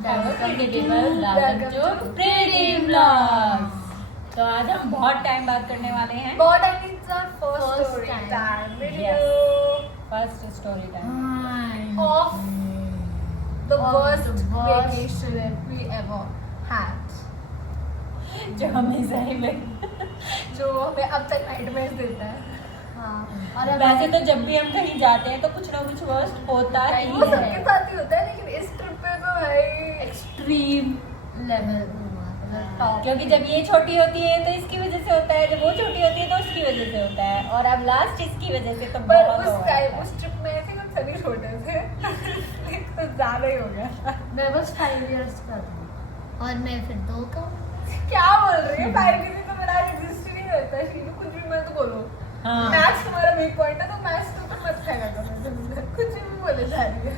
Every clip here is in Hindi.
तो आज हम बहुत टाइम बात करने वाले हैं। First story time of the worst vacation we ever had, जो हमेशा ही में जो हमें अब तक नाइटमेयर्स देता है। और वैसे तो जब भी हम कहीं जाते हैं तो कुछ ना कुछ वर्स्ट होता ही वो है। सबके साथ ही होता है, लेकिन इस ट्रिप पे तो भाई एक्सट्रीम लेवल टॉप। क्योंकि जब ये छोटी होती है तो इसकी वजह से होता है, जब वो छोटी होती है तो उसकी वजह से होता है, और अब लास्ट इसकी वजह से। तो पर बहुत उस हो टाइम गया। उस ट्रिप में थे हम सभी छोटे थे तो ज्यादा ही हो गया। मैं बस 5 इयर्स का थी और मैं फिर 2 का। क्या बोल रही है? फाइव किसी तो मेरा एग्जिस्ट ही नहीं करता। शीलू कुछ भी मैं तो बोलो। हाँ। मैथ्स तुम्हारा वीक पॉइंट है तो मैथ्स तो तुम मत खाएगा करो, कुछ भी बोले जा रही है।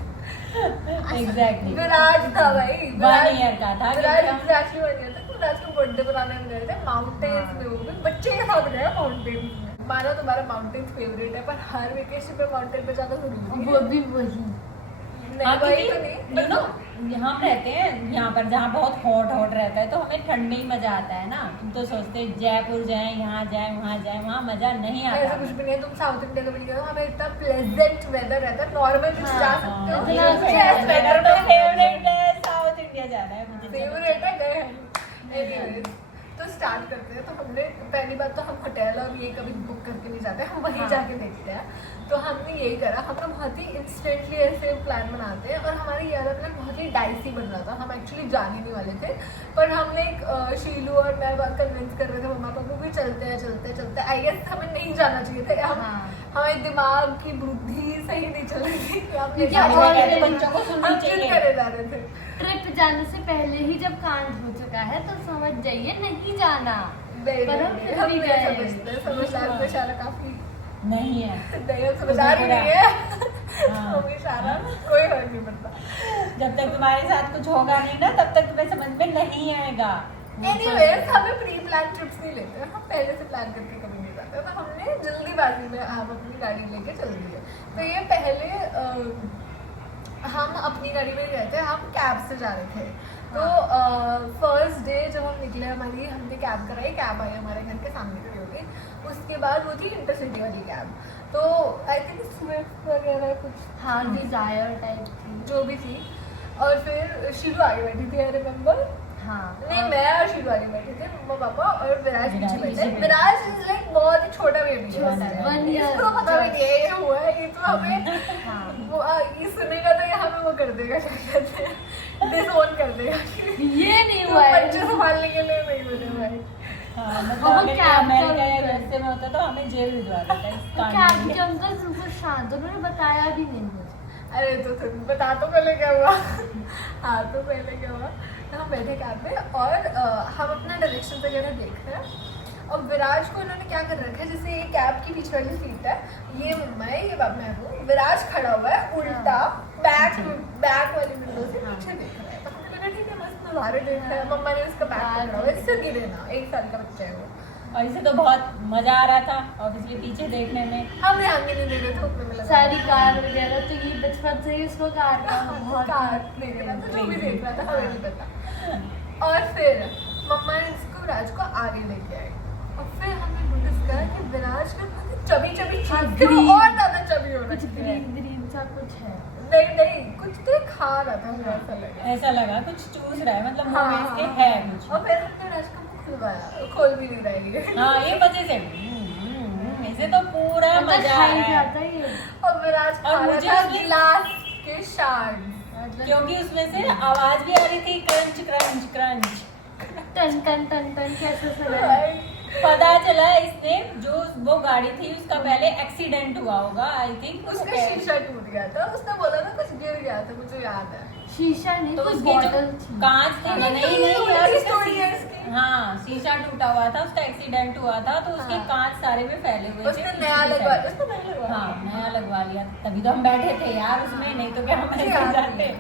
एग्जैक्टली विराज था भाई, 1 ईयर का था। विराज क्योंकि एग्जैक्टली 1 ईयर था। विराज को बर्थडे बनाने में गए थे माउंटेन्स में, वो भी बच्चे के साथ गए माउंटेन्स में। मानो तुम्हारा माउंटेन्स फेवरेट है, पर हर वेकेशन पे माउंटेन पे जाना जरूरी है। वो भी वही हाँ, नहीं वही क्योंकि तो नहीं, you know, यहाँ हम रहते हैं, यहाँ पर जहाँ बहुत हॉट रहता है तो हमें ठंड में ही मजा आता है ना। तुम तो सोचते हैं जयपुर जाएं, यहाँ जाएं, वहाँ जाएं, वहाँ मजा नहीं ऐसा आता। कुछ भी नहीं है। तुम साउथ इंडिया का भी नहीं करो, हमें इतना प्लेजेंट वेदर रहता है। नॉर्मल हाँ, जा सकते हो, मेरा स्वेटर तो में फेवरेट है, साउथ इंडिया जाना है मुझे। फेवरेट है, गए हैं। एनीवेज तो स्टार्ट करते हैं। तो हमने पहली बात तो हम होटल और ये कभी बुक करके नहीं जाते, हम वहीं हाँ। जाके देखते हैं। तो हमने यही करा। हम लोग बहुत ही इंस्टेंटली ऐसे प्लान बनाते हैं, और हमारा ये वाला प्लान बहुत ही डाइसी बन रहा था। हम एक्चुअली जाने नहीं वाले थे, पर हमने एक शीलू और मैं बात कन्विंस कर रहे थे मम्मा पापा को भी चलते हैं चलते चलते। आई गेस हमें नहीं जाना चाहिए था। हम हमारे दिमाग की बुद्धि सही नहीं चल रही थी कि हम क्योंकि जाने और वाले मेरे थे। बच्चों को सुननी हम चाहिए। चिल करे जा रहे थे। ट्रिप जाने से पहले ही जब कांड हो चुका है तो समझ जाइए नहीं जाना। नहीं, पर हम नहीं, फिर हम भी नहीं गए। समझते। समझदार को इशारा काफी नहीं है। नहीं, हम समझदार ही नहीं है। हाँ। तो इशारा कोई फर्क नहीं पड़ता। जब तक तुम्हारे साथ कुछ होगा नहीं ना, तब तक तुम्हें समझ में नहीं आएगा। एनीवेज हमें प्री प्लान ट्रिप्स नहीं लेते, हम पहले से प्लान करके कभी नहीं जाते। तो हमने जल्दीबाजी में हम अपनी गाड़ी लेके चल दिए। तो ये पहले हम अपनी गाड़ी में गए थे, हम कैब से जा रहे थे। तो फर्स्ट डे जब हम निकले, हमने कैब कराई, कैब आई हमारे घर के सामने खड़ी हो गई। उसके बाद वो थी इंटरसिटी वाली कैब। तो आई थिंक स्विफ्ट वगैरह कुछ हाँ डिजायर टाइप की जो भी थी। और फिर शीलू आगे बैठी थी, आई रिमेम्बर। हाँ नहीं, मैं और शीलू आगे बैठे थे, मम्मा पापा और विराज पीछे बैठे। पीछे विराज इज लाइक बहुत ही छोटा बेबी छोटा, 1 year। इसको पता भी नहीं है ये हुआ है। ये तो हमें हाँ वो ये सुनेगा तो ये हमें वो कर देगा, क्या कहते हैं, डिसोन कर देगा। ये नहीं तो हुआ है। बच्चे संभालने के लिए नहीं बने भाई। हाँ, मतलब वो अगर कैब अमेरिका का या होता है। यूएसए में होता तो हमें जेल भिजवा देता इस कांड कैब के के अंकल बिल्कुल शांत, उन्होंने बताया भी नहीं मुझे। अरे तो तुम बता तो पहले क्या हुआ। हाँ तो पहले क्या हुआ, तो हम बैठे कैब में और हम अपना डायरेक्शन वगैरह देख रहे हैं। और विराज को इन्होंने क्या कर रखा है, जैसे ये कैब की पीछे वाली सीट है, ये मम्मा है, ये बाप मैं हूँ। विराज खड़ा हुआ है उल्टा बैक वाली विंडो से पीछे देख रहा है। तो हमने कहा ठीक है, मस्त नज़ारे देख रहा है। मम्मा ने उसका बैक पकड़ा हुआ है, इससे गिरे ना, 1 साल का बच्चा है वो। और इसे तो बहुत मजा आ रहा था ऑब्वियसली पीछे देखने में। हम ध्यान भी नहीं दे रहे थे उतने में लगा। सारी कार वगैरह तो ये बचपन से ही उसको कार का बहुत कार देख रहा था, जो भी देख रहा था हमें नहीं पता। और फिर मम्मा ने इसको विराज को आगे लेके आई। और फिर हमने नोटिस करा कि विराज का चबी चबी हाँ, चीज green। और ज्यादा चबी हो कुछ रही है। ग्रीन ग्रीन सा कुछ है। नहीं नहीं, कुछ तो खा रहा था, मुझे ऐसा लगा। ऐसा लगा कुछ चूस रहा है, मतलब हाँ, मुंह में इसके है कुछ। और फिर हमने विराज का मुंह खुलवाया, खोल भी नहीं रहा है ये। हाँ, ये मजे से इसे तो पूरा मतलब मजा आ खाई रहा है। जाता है ये। और विराज खा और रहा मुझे था उसमें- गिलास के शार्ड। क्योंकि उसमें से आवाज भी आ रही थी, क्रंच क्रंच क्रंच। टन टन टन टन कैसे सुना है। पता चला इसने जो वो गाड़ी थी उसका पहले एक्सीडेंट हुआ होगा, आई थिंक उसका शीशा टूट गया था। उसने बोला था कुछ गिर गया था, मुझे याद है। शीशा नहीं तो कुछ उसकी जो बॉटल थी। कांच थी ना, नहीं तो नहीं यार, ये उसका story है इसकी। हाँ, शीशा टूटा हुआ था, उसका एक्सीडेंट हुआ था तो उसके हाँ। कांच सारे में फैले हुए थे। उसने पीछे नया की लगवा side। उसने नया लगवा हाँ, नया लगवा लिया, तभी तो हम बैठे थे यार उसमें, नहीं तो क्या हम मुझे ऐसे याद जाते नहीं।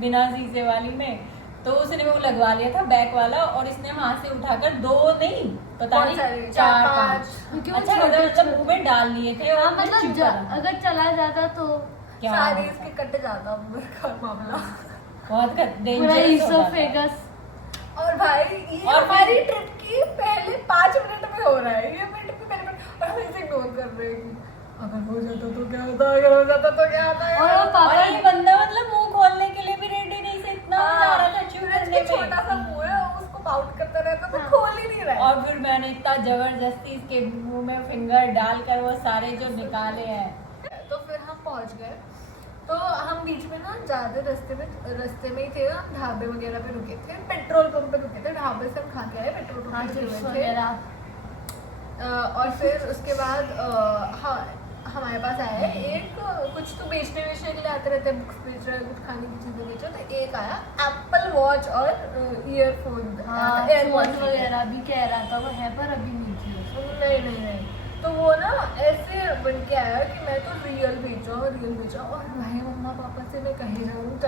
बिना शीशे वाली में। तो उसने वो लगवा लिया था बैक वाला, और इसने वहां से उठाकर 2 नहीं पता बहुत नहीं सारे, 4-5 क्योंकि वो अच्छा छोटे मतलब छोटे- मुंह में डाल लिए थे। और हाँ उसमें मतलब चुप करा था। अगर चला जाता तो क्या सारे होता? इसके कट जाता मेरे का मामला। बहुत पूरा डेंजरस होता था। इसोफेगस। और भाई ये और हमारी ट्रिप की पहले 5 मिनट में हो रहा है, ये हमारी ट्रिप की पहले मिनट, और हम इसे इग्नोर कर रहे हैं कि अगर हो जाता तो क्या होता, अगर हो जाता तो क्या होता है। और वो और पापा ये बंदा मतलब मुंह खोलने के लिए भी रेडी नहीं से इतना मजा आ रहा था चुप करने में। छोटा सा मुंह है, उसको पाउट करता रहता तो हाँ। खोल ही नहीं रहा है। और फिर मैंने इतना जबरदस्ती इसके मुंह में फिंगर डालकर वो सारे जो निकाले हैं। तो फिर हम पहुंच गए, तो हम बीच में ना जाते रास्ते में ही थे, हम ढाबे वगैरह पे रुके थे, पेट्रोल पंप पे रुके थे, ढाबे से हम खा के आए, पेट्रोल पंप हाँ पे चिप्स रुके थे। वगैरह। और फिर उसके बाद हाँ हमारे पास आया एक कुछ तो बेचने वेचने के लिए आते रहते हैं, बुक्स बेच रहे हैं, कुछ खाने की चीजें बेच रहे हैं, तो एक आया एप्पल वॉच और ईयरफोन, हाँ एयरपॉड्स फोन वगैरह भी कह रहा था वो है, पर अभी नहीं थी। नहीं, तो वो ना ऐसे बन के आया कि मैं तो रियल बेचा, और भाई मम्मा पापा से मैं कहीं जाऊँ,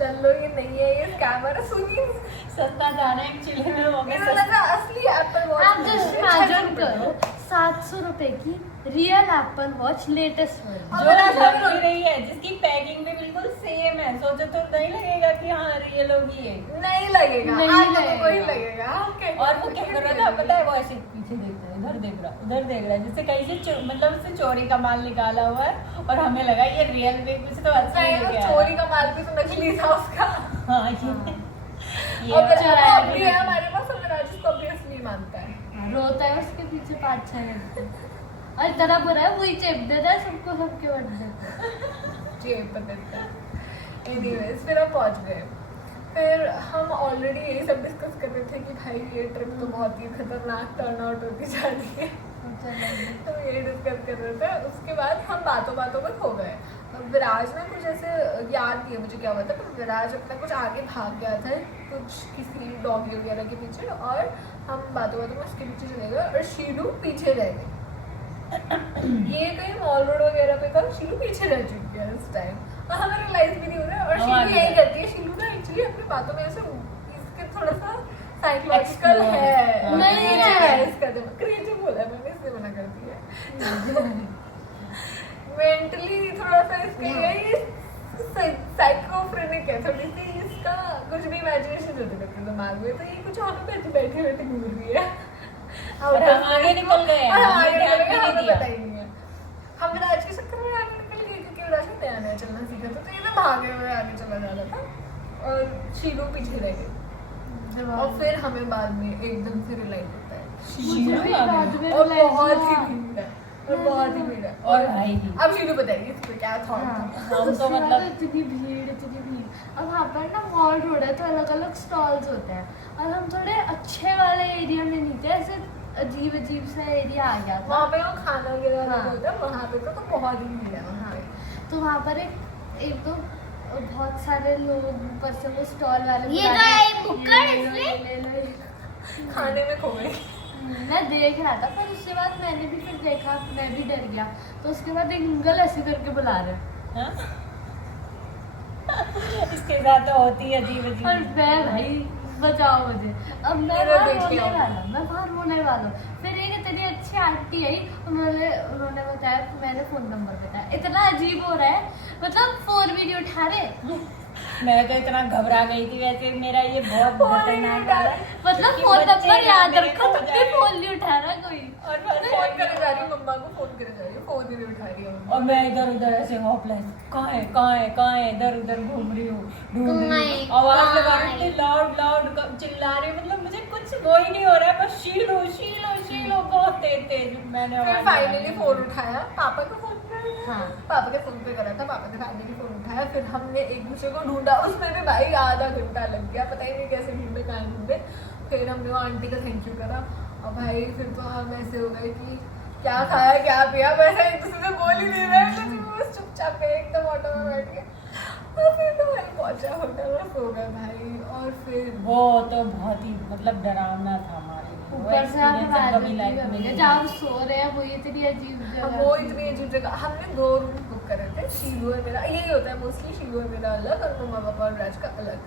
चलो ये नहीं है, ये स्कैमर है, सुनी सस्ता जाना एक्चुअली में हो मुझे गया लगा असली एप्पल वॉच। आप जस्ट इमेजिन करो 700 रुपए की real Apple watch latest version. जो लग भी रही है, जिसकी पैकिंग भी बिल्कुल सेम है, सोचो तो नहीं लगेगा कि हाँ रियल होगी ये। नहीं लगेगा, नहीं आप लोगों को ही लगेगा। लगेगा। ओके। और वो क्या कर रहा था पता है, वो ऐसे पीछे देख रहा है, उधर देख रहा है, जैसे कहीं से मतलब उससे चोरी का माल निकाला हुआ है, और हमें लगा ये रियल में कुछ तो अच्छा नहीं, ही वो गया चोरी का माल भी तो नकली था उसका। हाँ ये और चुराया अब भी भी है हमारे पास, और राजेश को भी असली मानता है। रोता है उसके पीछे 5-6 घंटे, और इतना बुरा है वही चेप देता है सबको, सबके बर्थडे। जेब पर देता है। एनीवेज फिर हम पहुंच गए, फिर हम ऑलरेडी यही सब डिस्कस कर रहे थे कि भाई ये ट्रिप तो बहुत ही खतरनाक टर्न आउट होती जा रही है, तो यही डिस्कस कर रहे थे। उसके बाद हम बातों में खो गए। विराज ना कुछ ऐसे याद नहीं है मुझे क्या हुआ था, पर विराज अपना कुछ आगे भाग गया था कुछ किसी डॉगी वगैरह के पीछे, और हम बातों में उसके पीछे चले गए, और शीलू पीछे रह गई। ये कहीं मॉल रोड वगैरह पे था, शीलू पीछे रह चुकी है इस टाइम, और हमें रियलाइज भी नहीं हो रहा है। और शीलू यही करती है, शीलू ना एक्चुअली अपनी बातों में ऐसे इसके थोड़ा सा साइकोलॉजिकल है, नहीं क्रिएटिव है। इसका दिमाग, क्रिएटिव बोला मैंने, इसलिए मना करती है। मेंटली थोड़ा सा इसका ये साइकोफ्रेनिक है थोड़ी सी, इसका कुछ भी इमेजिनेशन होती रहती है दिमाग में, तो ये कुछ और पे बैठी घूम रही है। और हम आगे निकल गए हैं, और हम आगे ध्यान निकल भी गए, नहीं हमें दिया। पता ही नहीं है। हम विराज के चक्कर में आगे निकल गए, क्योंकि विराज ने नया चलना सीखा था, तो ये तो भागे हुए आगे चला जा रहा था, और शीलू पीछे रह गई। और फिर हमें बाद में एकदम से रियलाइज होता है शीलू भी आ गई। बाद में और realize बहुत ही हुआ। भीड़ है, और बहुत ही भीड़ है। और भाई अब शीलू बताइए इस पे क्या थॉट था। हम तो उसके बाद मतलब इतनी भीड़। अब वहाँ पर ना मॉल रोड है, तो अलग अलग स्टॉल्स होते हैं, और हम थोड़े अच्छे वाले एरिया में नहीं थे, ऐसे अजीब सा एरिया आ गया था। वहाँ पे वो खाना वगैरह हाँ। होता है, वहाँ पे तो बहुत ही भीड़ है वहाँ पे। तो वहाँ पर एक तो बहुत सारे लोग ऊपर से वो स्टॉल वाले ये बुला तो रहे, है बुक्कड़ ले लो, इसलिए? ले लो। खाने में खो गई। मैं देख रहा था, पर उसके बाद मैंने भी फिर देखा, मैं भी डर गया, तो उसके बाद एक अंकल ऐसे करके बुला रहे हैं। हाँ? इसके साथ तो होती है अजीब और अजीब। मैं भाई बचाओ मुझे, अब मैं मेरा वहाँ देख रोने लिया। वाला, मैं वहाँ रोने वाला हूँ। फिर एक इतनी अच्छी आंटी आई, उन्होंने बताया, मैंने फोन नंबर बताया। इतना अजीब हो रहा है, मतलब फोन वीडियो उठा रहे, मैं तो इतना घबरा गई थी, वैसे मेरा ये बहुत खतरनाक वाला है। मतलब कि फोन बच्चे नंबर याद मेरे रखो, खो तब भी जाए। फोन नहीं उठा रहा कोई। और बस फोन करे जा रही हूँ मम्मा को, फोन करे जा रही हूँ, फोन ही नहीं उठा रही है मम्मा। और मैं इधर उधर ऐसे होपलेस, कहाँ है इधर उधर घूम रही हूँ, ढूंढ रही हूँ, आवाज लगा रही थी, लाउड चिल्ला रही हूँ, मतलब मुझे कुछ वो ही नहीं हो रहा है, बस शीलो बहुत तेज मैंने फिर आवाज फाइनली लगाई। फोन उठाया, पापा को फोन किया। हाँ। पापा के फोन पे करा था, पापा ने फाइनली फोन उठाया। फिर हमने एक दूसरे को ढूंढा, उसमें भी भाई आधा घंटा लग गया, पता ही नहीं कैसे ढूंढे कहाँ ढूंढे। फिर हमने वो आंटी का थैंक यू करा, और भाई फिर तो हम ऐसे हो गए कि क्या खाया क्या पिया, वैसे एक दूसरे से बोल ही नहीं रहे, तो बस चुपचाप गए एकदम ऑटो में बैठ के, और फिर तो भाई पहुंचा होटल में, सो गए भाई। और फिर वो तो बहुत ही मतलब डरावना था हमारे लिए, वो ऊपर से आप experience हम कभी लाइफ में नहीं जहाँ हम सो रहे हैं वो इतनी अजीब अब जगह। वो इतनी अजीब जगह, हमने 2 रूम बुक करे थे, शीलू है मेरा, यही होता है मोस्टली, शीलू है मेरा अलग, और मम्मा पापा और विराज का अलग।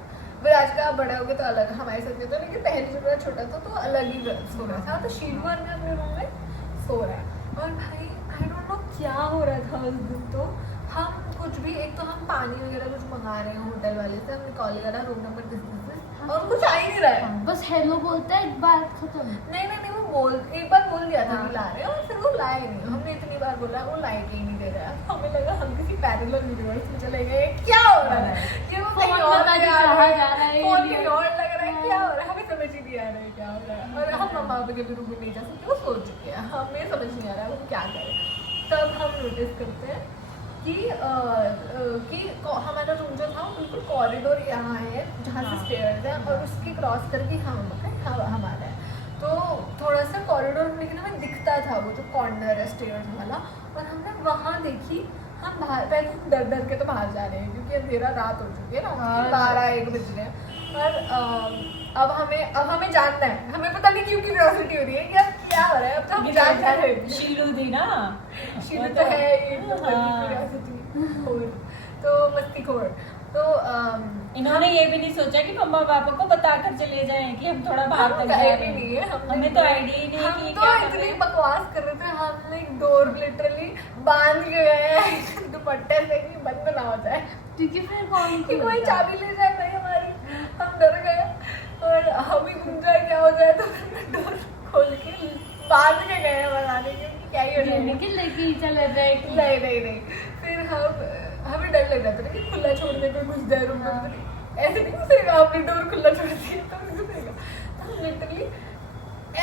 विराज का बड़े हो गए तो अलग हमारे साथ नहीं था, लेकिन पहले जब मेरा छोटा था तो अलग ही सो रहा था। तो शीलू और मैं अपने रूम में सो रहा है, और भाई आई डोंट नो क्या हो रहा था उस दिन। तो हम कुछ भी, एक तो हम पानी वगैरह कुछ मंगा रहे हैं होटल वाले से, हमने कॉल करा रूम नंबर दिस और कुछ आ ही नहीं रहा है। बस हेलो बोलता है, एक बात खत्म। नहीं वो एक बार बोल दिया था हाँ। कि ला रहे हैं और फिर वो लाए नहीं। हमने इतनी बार बोला, वो लाए के ही नहीं दे रहा है। हमें लगा हम किसी पैरेलल यूनिवर्स में चले गए, क्या हो रहा है, ये वो कहीं फोन और पता नहीं जा रहा कहाँ है, जा रहा है, फोन ये कहीं और लग रहा है, हाँ। क्या हो रहा है, हमें समझ ही नहीं आ रहा है क्या हो रहा है। और हम मम्मा पापा के भी रूम में नहीं जा सकते, वो सो चुके हैं, हमें समझ नहीं आ रहा है वो क्या करें। तब हम नोटिस करते हैं कि हमारा रूम जो था वो बिल्कुल कॉरिडोर यहाँ है जहाँ से स्टेयर्स है, और उसके क्रॉस करके हमारा है। तो थोड़ा सा कॉरिडोर में लेकिन हमें दिखता था वो जो कॉर्नर है स्टेयर्स वाला, और हमने वहाँ देखी। हम बाहर पहले डर डर के तो बाहर जा रहे हैं क्योंकि अंधेरा रात हो चुकी है ना, 12-1 बज रहे हैं। और अब हमें जानना है, हमें पता नहीं क्यों क्यूरियोसिटी हो रही है कि अब क्या हो रहा है, अब तो हम जानना है। शीलू थी ना, शीलू तो है ये क्यूरियोसिटी तो मस्तीखोर। तो इन्होंने ये भी नहीं सोचा कि मम्मा पापा को बताकर चले जाएं कि हम थोड़ा बाहर तक जा रहे हैं। नहीं है, हमें तो आइडिया ही नहीं हम कि तो क्या कर इतनी रहे हैं। बकवास कर रहे थे, हमने डोर लिटरली बांध के गए हैं दुपट्टे से कि बंद ना हो जाए, क्योंकि फिर कौन कि कोई चाबी ले जाए भाई हमारी। हम डर गए और हम ही घूम जाए क्या हो जाए, तो फिर डोर खोल के बांध के गए हैं बनाने के, क्या ही हो जाएगा। कि लेके चले जाए कि नहीं फिर हमें डर लग रहा था कि खुला छोड़ने को घुस जाए रूम में, ऐसे नहीं घुसेगा, आपने डोर खुला छोड़ दिया तो नहीं घुसेगा। तो हम लिटरली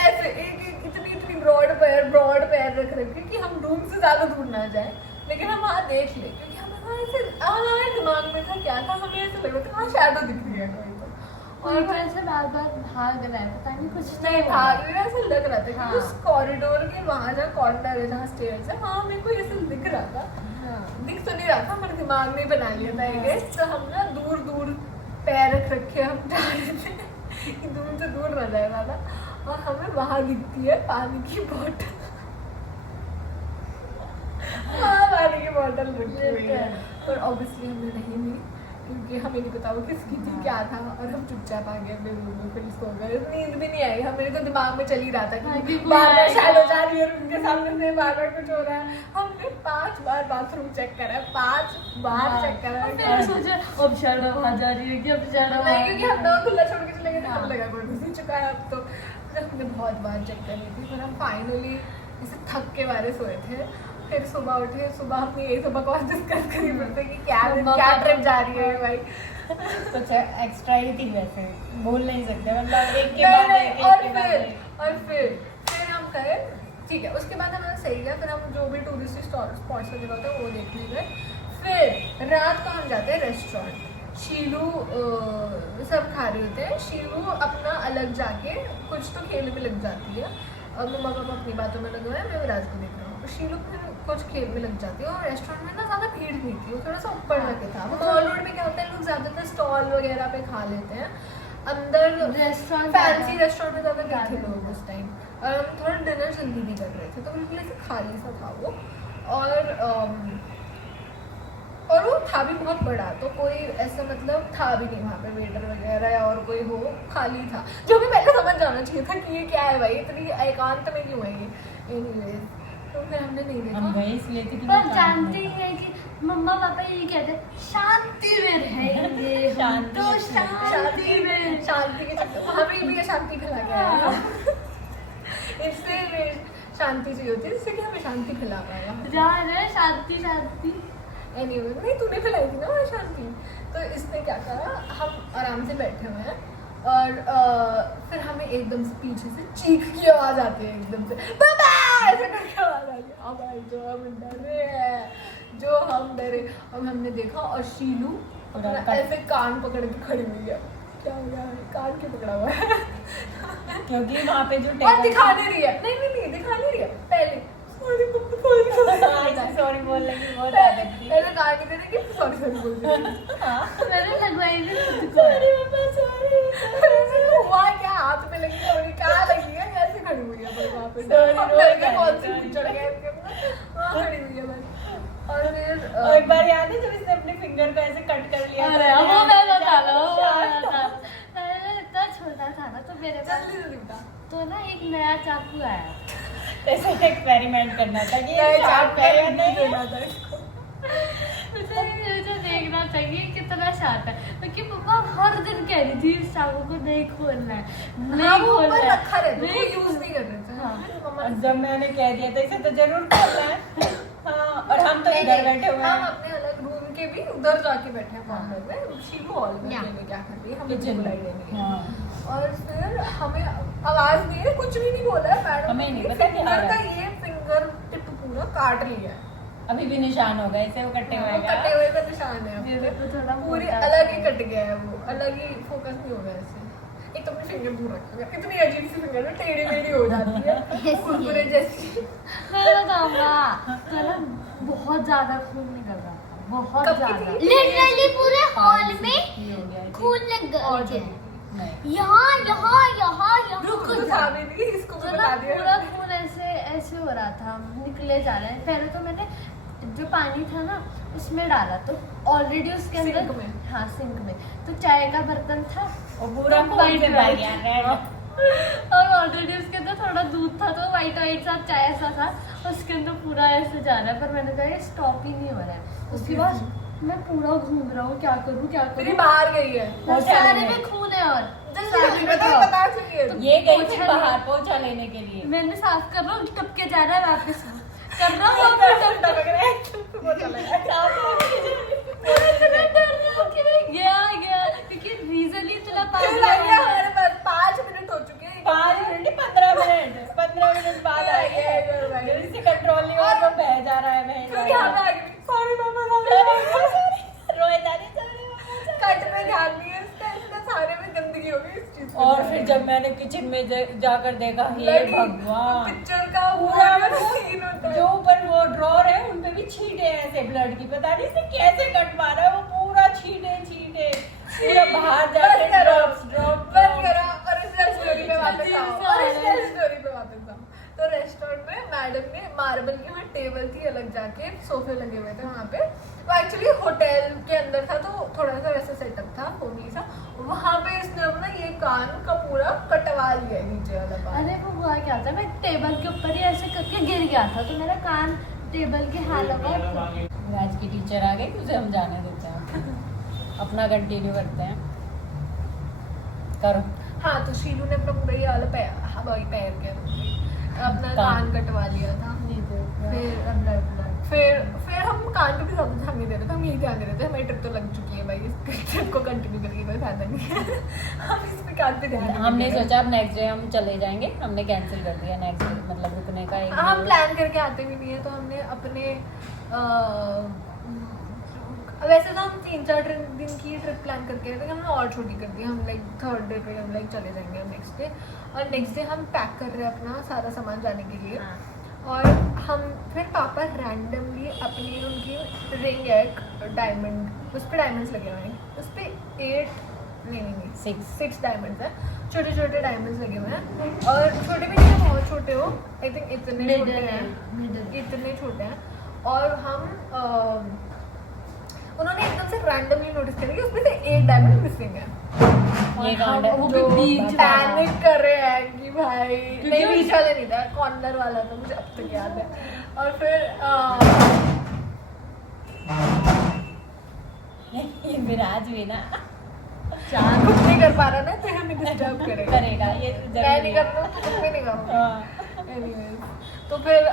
ऐसे एक इतनी ब्रॉड पैर रख रखे कि हम रूम से ज्यादा दूर ना जाए, लेकिन हम वहाँ देख ले, क्योंकि हमारे दिमाग में था क्या था, हमें ऐसा लग रहा था वहाँ शैडो दिख रही है कोई तो। और फिर से बार भाग रहा है, पता नहीं कुछ नहीं भाग रहा, ऐसा लग रहा था हाँ। कि उस कॉरिडोर के वहाँ जहाँ कॉर्नर है जहाँ स्टेयर्स है वहाँ मेरे को ऐसा दिख रहा था। दिख तो नहीं रहा था, हमारे दिमाग में बना लिया था ये, तो हम ना दूर पैर रख रखे हम जा रहे थे कि दूर से दूर ना जाए वाला, और हमें वहाँ दिखती है पानी की बोतल। वहाँ पानी की बोतल रखी हुई है, पर ऑब्वियसली हमने नहीं ली क्योंकि हमें नहीं पता वो किसकी थी क्या था, और हम चुपचाप आ गए अपने रूम में, फिर सो गए। नींद भी नहीं आई, हमें तो दिमाग में चल ही रहा था कि बार-बार शैडो जा रही है रूम के सामने से, बार-बार कुछ हो रहा है। हमने 5 बार बाथरूम चेक करा है, 5 बार चेक करा है। फिर सोचा अब शैडो आ जा रही है कि अब शैडो नहीं, क्योंकि हम डोर खुला छोड़ के चले गए थे, हमें लगा कोई घुस ही चुका है अब तो। फिर हमने बहुत बार चेक कर ली थी, फिर हम फाइनली इसे थक के बारे सोए थे। फिर सुबह उठे, सुबह हमने यही सब बकवास डिस्कस करी पड़ते कि क्या ट्रिप जा रही है भाई। कुछ एक्स्ट्रा ही थी वैसे, बोल नहीं सकते, मतलब एक के नहीं, बाद नहीं, एक, और एक के बाद फिर एक। और फिर हम गए, ठीक है, उसके बाद हमारा सही गया। फिर हम जो भी टूरिस्ट स्पॉट्स वगैरह होते हैं वो देखने गए। फिर रात को हम जाते हैं रेस्टोरेंट, शीलू सब खा रहे होते हैं, शीलू अपना अलग जाके कुछ तो खेलने में लग जाती है, और मम्मा पापा अपनी बातों में लगे हुए हैं, मैं विराज को देख रहा हूँ। शीलू फिर कुछ खेल में लग जाती है, और रेस्टोरेंट में ना ज़्यादा भीड़ नहीं थी, वो थोड़ा सा ऊपर लगे था। मॉल रोड में क्या होता है, लोग ज़्यादातर स्टॉल वगैरह पे खा लेते हैं, अंदर रेस्टोरेंट फैंसी रेस्टोरेंट में ज़्यादा नहीं थे लोग उस टाइम, और हम थोड़ा डिनर जल्दी भी कर रहे थे, तो बिल्कुल ऐसे खाली सा था वो। और वो था भी बहुत बड़ा, तो कोई ऐसा मतलब था भी नहीं वहाँ पे वेटर वगैरह या और कोई हो, खाली था, जो भी पहले समझ जाना चाहिए था कि ये क्या है भाई, इतनी एकांत में क्यों है ये। एनीवेज, तो फिर हमने नहीं हम देखा। गए इसलिए थे कि पर मैं जानते ही हैं कि मम्मा पापा ये कहते हैं शांति में रहेंगे, शांति तो में शांति में। शांति के चक्कर हमें भी ये शांति फैला के आया है। इससे शांति चाहिए होती है, जिससे कि हमें शांति फैला पाएगा। जा रहे शांति शांति। एनीवे, नहीं तूने फैलाई थी ना वो शांति। तो इसने क्या करा, हम आराम से बैठे हुए हैं, और फिर हमें एकदम से पीछे से चीख की आवाज आती है, एकदम से पापा ऐसे करके आवाज आती है। अब भाई जो हम डरे हैं, जो हम डरे, अब हमने देखा और शीलू अपना ऐसे कान पकड़ के खड़ी हुई है। क्या हो गया, कान क्यों पकड़ा हुआ है? क्योंकि वहाँ पे जो और दिखा नहीं रही है, नहीं दिखा नहीं रही है। पहले सॉरी बोल लगी, बहुत आदत थी। पहले कान नहीं दे रही कि सॉरी बोल रही है। मैंने लगवाई भी खुद को। हुआ क्या, हाथ में लगी थोड़ी, कहाँ लगी है, ऐसे खड़ी हुई है बस वहाँ पे। Sorry, हम रोज डर गए, कर कौन सी रही भूत चढ़ गया इसके ऊपर, वहाँ खड़ी हुई है बस। और फिर और एक बार याद है जब इसने अपने फिंगर को ऐसे कट कर लिया अरे था? वो मैं बता लो, शांत था। इतना छोटा था ना, तो मेरे पास जल्दी बता। तो ना एक नया चाकू आया, ऐसे एक्सपेरिमेंट करना था कि ये नहीं, शार्प है या नहीं देना था। मतलब आता है, क्योंकि पापा हर दिन कह रही थी इस चाकू को नहीं खोलना है, हाँ, नहीं वो ऊपर खोलना रखा रहता है, नहीं वो यूज नहीं कर रहे थे। हाँ। मम्मा और जब मैंने कह दिया था इसे तो जरूर खोलना है। हाँ, और हम तो इधर बैठे हुए हम हैं अपने अलग रूम के भी उधर जाके बैठे हैं कॉर्नर में, शीलू हॉल में Yeah. क्या कर रही है, हमें किचन बुलाई में। नहीं है। हाँ। और फिर हमें आवाज नहीं है, कुछ भी नहीं बोला है मैडम हमें नहीं ने, पता क्या फिंगर आ रहा का ये फिंगर टिप पूरा काट लिया है, अभी भी निशान हो गए इसे वो कट्टे हुए का। कटे हुए का निशान है मेरे को थोड़ा पूरी मोटा अलग सा ही कट गया है, वो अलग ही फोकस नहीं होगा ऐसे। एक तो अपनी फिंगर दूर रखा, इतनी अजीब सी फिंगर है, टेढ़ी मेढ़ी हो जाती है कुरकुरे जैसी। मैं बताऊंगा तो ना बहुत ज्यादा खून निकल रहा था, बहुत कब की ज्यादा। थी? लिटरली पूरे हॉल में ये हो गया है। खून लग और गया जो नहीं। यहाँ यहाँ यहाँ रुक यहाँ था भी नहीं, इसको तो भी ना बता पूरा दिया। खून ऐसे ऐसे हो रहा था, निकले जा रहे हैं। पहले तो मैंने जो पानी था ना उसमें डाला, तो ऑलरेडी उसके अंदर सिंक में? हाँ सिंक में, तो चाय का बर्तन था वो पूरा तो खून white से भर white। गया रेड। और ऑलरेडी उसके अंदर थोड़ा दूध था, तो वाइट वाइट सा चाय ऐसा था, उसके अंदर पूरा ऐसे जा रहा है, पर मैंने कहा ये स्टॉप ही नहीं हो रहा है। उसके बाद मैं पूरा घूम रहा हूँ, क्या करूँ क्या तेरी करूँ, बाहर गई है, पोछा सारे लेने। में खून है और जल्दी बता चुकी है। ये गई थी पोछा बाहर लेने। पोछा लेने के लिए। मैंने साफ कर रहा हूँ, टपके जा रहा है वापस, कर रहा हूँ वापस टपक रहा है, वो चला गया। इतना डर रहा हूँ कि मैं गया क्योंकि रीजन ही इतना फिर लग गया हमारे पास 5 मिनट हो चुके हैं। 5 मिनट नहीं, 15 मिनट बाद आई है। जल्दी से कंट्रोल नहीं हो रहा, वो बह जा रहा है बह जा क्योंकि रहा हम है। आ गए, सॉरी मामा, सॉरी। रोए जा रही, sorry, मामा, कट में ध्यान नहीं है इसका, इसका सारे में गंदगी हो गई इस चीज में। और फिर जब मैंने किचन में जाकर देखा, हे लड़ी, भगवान, पिक्चर का पूरा पूरा सीन होता है। जो ऊपर वो ड्रॉर है उन पे भी छींटे हैं ऐसे ब्लड की, पता नहीं इसे कैसे कट मारा है, वो पूरा छींटे पूरा बाहर जाके बस करो, ड्रॉप बस करो, ओरिजिनल स्टोरी पे वापस आओ, अजीब सा ओरिजिनल स्टोरी पे वापस आओ। तो रेस्टोरेंट में मैडम ने मार्बल की वहाँ टेबल थी अलग, जाके सोफे लगे हुए थे वहाँ पे। वो एक्चुअली होटल के अंदर था, तो थोड़ा सा वैसा सेटअप था होमी सा। वहाँ पे इसने अपना ये कान का पूरा कटवा लिया है, नीचे वाला कान। अरे वो हुआ क्या था, मैं टेबल के ऊपर ही ऐसे करके गिर गया था, तो मेरा कान टेबल के हाथ लगा। आज की टीचर आ गई, तुझे हम जाने देते हैं, अपना कंटिन्यू करते हैं, करो। हाँ, तो शीलू ने अपना पूरा ये वाला पैर के अपना कान कटवा लिया था। फिर हम कान पे भी ज्यादा ध्यान नहीं दे रहे थे, हम यही ध्यान दे रहे थे हमारी ट्रिप तो लग चुकी है भाई, इस ट्रिप को कंटिन्यू करके कोई फायदा नहीं है। हम इस पे कान पे ध्यान नहीं हमने दे रहे। सोचा अब नेक्स्ट डे हम चले जाएंगे, हमने कैंसिल कर दिया नेक्स्ट डे, मतलब रुकने का एक हम प्लान करके आते भी नहीं है, तो हमने अपने वैसे तो हम 3-4 दिन की ट्रिप प्लान करके आए थे, हमने और छोटी कर दी। हम लाइक 3rd डे पे हम लाइक चले जाएंगे हम नेक्स्ट डे, और नेक्स्ट डे हम पैक कर रहे हैं अपना सारा सामान जाने के लिए। और हम फिर पापा रैंडमली अपनी उनकी रिंग है डायमंड, उस पर डायमंड्स लगे हुए हैं, उस पर 8 नहीं 6 डायमंड्स है, छोटे छोटे डायमंड्स लगे हुए हैं। और छोटे भी नहीं बहुत छोटे हो, आई थिंक इतने छोटे हैं, इतने छोटे हैं। और हम उन्होंने एकदम से रैंडमली नोटिस किया कि उसमें से 8 डायमंड मिसिंग है। ये हाँ, कांड है। वो भी जो बीच पैनिक कर रहे हैं कि भाई क्योंकि नहीं, वो- बीच वाले नहीं था, कॉर्नर वाला था, मुझे अब तक याद है। और फिर ये विराज भी ना कुछ नहीं कर पा रहा ना, तो हमें डिस्टर्ब करेगा। करेगा ये मैं जरूरी नहीं है। करता तो कुछ भी नहीं करूँगा। हाँ। Anyways, तो फिर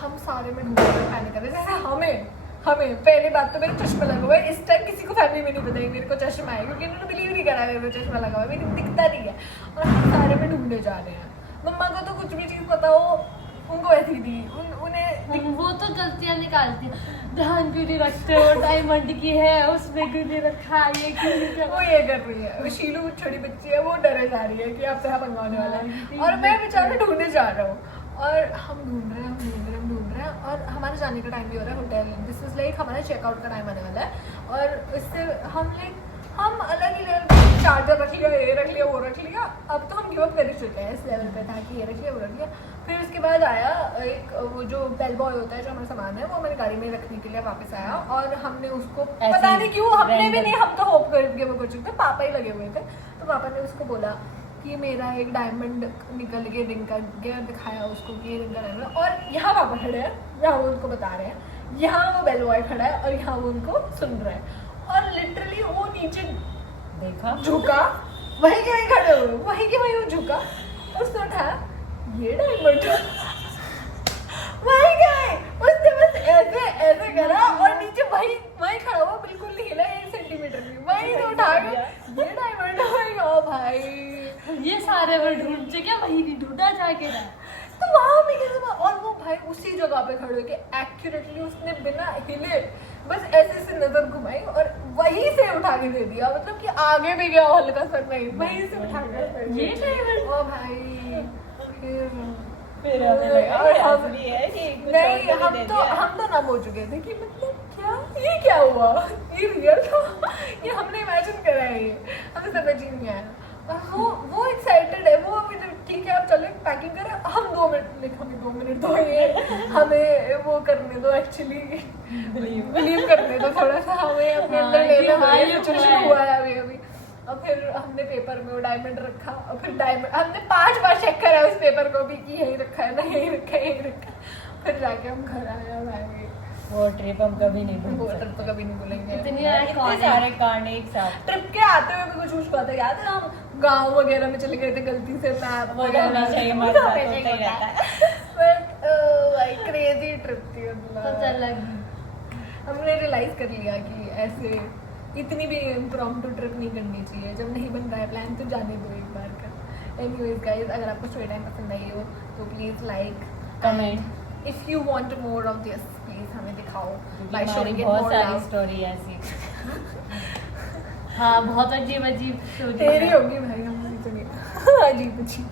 हम सारे में ढूंढ रहे पैनिक कर रहे, जैसे हमें पहली बात तो मेरे चश्मा लगा हुआ है, इस टाइम किसी को फैमिली में नहीं पता है मेरे को चश्मा है, क्योंकि इन्होंने बिलीव नहीं करा मेरे को चश्मा लगा हुआ है, मेरी दिखता नहीं है। और हम सारे में ढूंढने जा रहे हैं, मम्मा को तो कुछ भी चीज़ पता हो, उनको ऐसी थी, उन्हें वो तो गलतियां निकालती है, ध्यान क्यों नहीं रखते हो, डायमंड की है उसमें क्यों नहीं रखा, ये क्यों नहीं वो करा। ये कर रही है। शीलू छोटी बच्ची है, वो डरे जा रही है कि आपसे यहाँ मंगवाने वाला है, और मैं बेचारा ढूंढने जा रहा हूँ। और हम ढूंढ रहे हैं, और हमारे जाने का टाइम भी हो रहा है होटल। दिस इज लाइक हमारा चेकआउट का टाइम आने वाला है, और इससे हम अलग ही लेवल चार्जर रख लिया, ये रख लिया, वो रख लिया। अब तो हम गिव अप कर ही चुके हैं इस लेवल पे था कि ये रख लिया, वो रख लिया। फिर उसके बाद आया एक वो जो बेल बॉय होता है, जो हमारा सामान है वो हमारी गाड़ी में रखने के लिए वापस आया, और हमने उसको पता नहीं क्यों, हमने भी नहीं, हम तो होप करके वो कर चुके थे, पापा ही लगे हुए थे। तो पापा ने उसको बोला कि मेरा एक डायमंड निकल के रिंग का गया, दिखाया उसको कि ये रिंग का डायमंड। और यहाँ पापा खड़े हैं, यहाँ वो उनको बता रहे हैं, यहाँ वो बेल बॉय खड़ा है, और यहाँ वो उनको सुन रहा है। और लिटरली वो नीचे देखा झुका, वहीं के वहीं खड़े हुए, वहीं के वहीं वो झुका, उसने उठाया, ये डायमंड वहीं गए, उसने बस ऐसे ऐसे करा और नीचे वहीं वहीं खड़ा हुआ, बिल्कुल नहीं हिला 1 सेंटीमीटर भी, वहीं से उठा के ये डायमंड है। ओ भाई ये सारे मैं ढूंढ चुके, वही नहीं ढूंढा जाके ना। तो वहां भी कैसे और वो भाई उसी जगह पे खड़े होके एक्यूरेटली उसने बिना हिले बस ऐसे से नजर घुमाई और वहीं से उठा के दे दिया, मतलब कि आगे भी गया हल्का सा नहीं, वहीं से उठा के ये डायमंड। ओ भाई फिर हमें लगा और यार हम असली है कि कुछ नहीं, और को दे दिया। हम तो नम हो चुके थे कि मतलब क्या ये क्या हुआ, ये रियल था, ये हमने इमेजिन करा है, ये हमें समझ ही नहीं आया। और वो एक्साइटेड है, वो अभी ठीक है आप चले पैकिंग करें, हम 2 मिनट लेकिन हमें 2 मिनट दो, ये हमें वो करने दो, एक्चुअली बिलीव करने दो थोड़ा सा, हमें अपने अंदर लेना हाँ, है, ये सिचुएशन हुआ है अभी। और फिर हमने पेपर में वो डायमंड रखा, और फिर डायमंड हमने 5 बार चेक करा उस पेपर को भी कि यही रखा है ना, यही रखा है, यही रखा है। फिर जाके हम घर आए भाई, वो ट्रिप हम कभी नहीं भूल वो सकते। ट्रिप तो कभी नहीं भूलेंगे। इतनी इतने iconic। सारे कांड एक साथ। ट्रिप के आते हुए भी कुछ कुछ बात है याद है, हम गांव वगैरह में चले गए थे गलती से, मैप वो तो हमेशा ही हमारे साथ होता ही रहता है। बट भाई क्रेजी ट्रिप थी कुछ मतलब। अलग। हमने रियलाइज कर लिया कि ऐसे इतनी भी इम्प्रॉम्प्टू ट्रिप नहीं करनी चाहिए, जब नहीं बन रहा है प्लान तो जाने दो एक बार का। एनीवेज गाइस, अगर आपको स्टोरी टाइम पसंद आई हो तो please like comment, if you want more of this please हमें दिखाओ बाय हमारी शोइंग इट बहुत मोर सारी लव। स्टोरी ऐसी। हाँ बहुत अजीब अजीब स्टोरी तेरी होगी भाई, हमारी तो नहीं। अजीब अजीब।